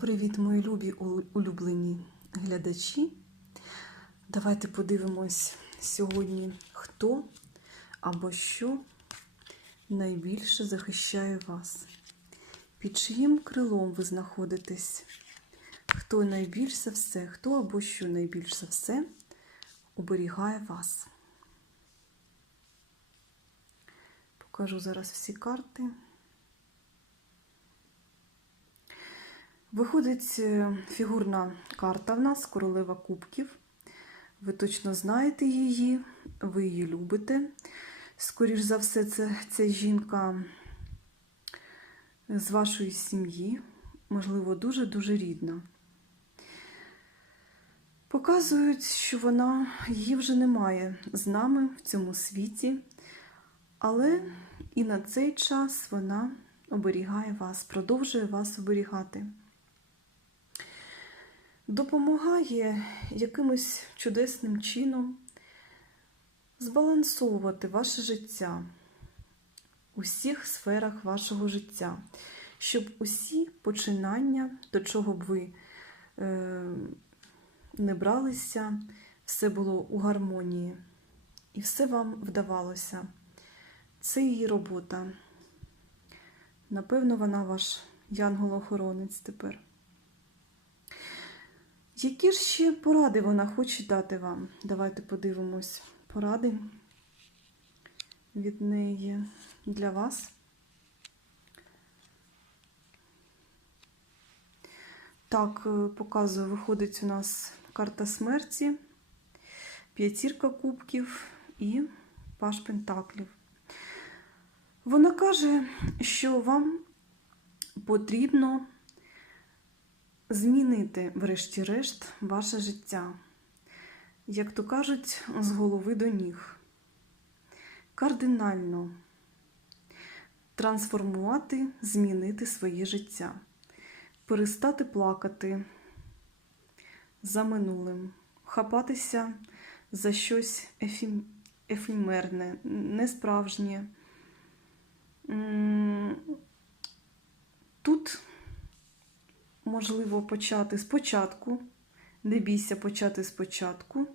Привіт, мої любі улюблені глядачі. Давайте подивимось сьогодні, хто або що найбільше захищає вас. Під чиїм крилом ви знаходитесь? Хто найбільш за все, хто або що найбільш за все оберігає вас? Покажу зараз всі карти. Виходить е, фігурна карта в нас, королева кубків. Ви точно знаєте її, ви її любите. Скоріш за все, це, це жінка з вашої сім'ї, можливо, дуже-дуже рідна. Показують, що вона її вже немає з нами в цьому світі, але і на цей час вона оберігає вас, продовжує вас оберігати допомагає якимось чудесним чином збалансовувати ваше життя у всіх сферах вашого життя, щоб усі починання, до чого б ви е, не бралися, все було у гармонії і все вам вдавалося. Це її робота. Напевно, вона ваш янгол-охоронець тепер. Які ж ще поради вона хоче дати вам? Давайте подивимось поради від неї для вас. Так, е, показую, виходить у нас карта смерті, п'ятірка кубків і паш пентаклів. Вона каже, що вам потрібно змінити, врешті-решт, ваше життя, як то кажуть, з голови до ніг. Кардинально трансформувати, змінити своє життя, перестати плакати за минулим, хапатися за щось ефім... ефімерне, несправжнє. Тут можливо почати спочатку. Не бійся почати спочатку.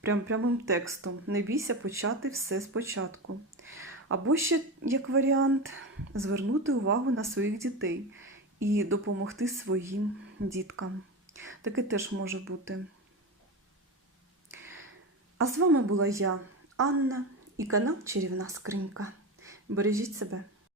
Прям прямим текстом. Не бійся почати все спочатку. Або ще, як варіант, звернути увагу на своїх дітей і допомогти своїм діткам. Таке теж може бути. А з вами була я, Анна, і канал Чарівна Скринька. Бережіть себе.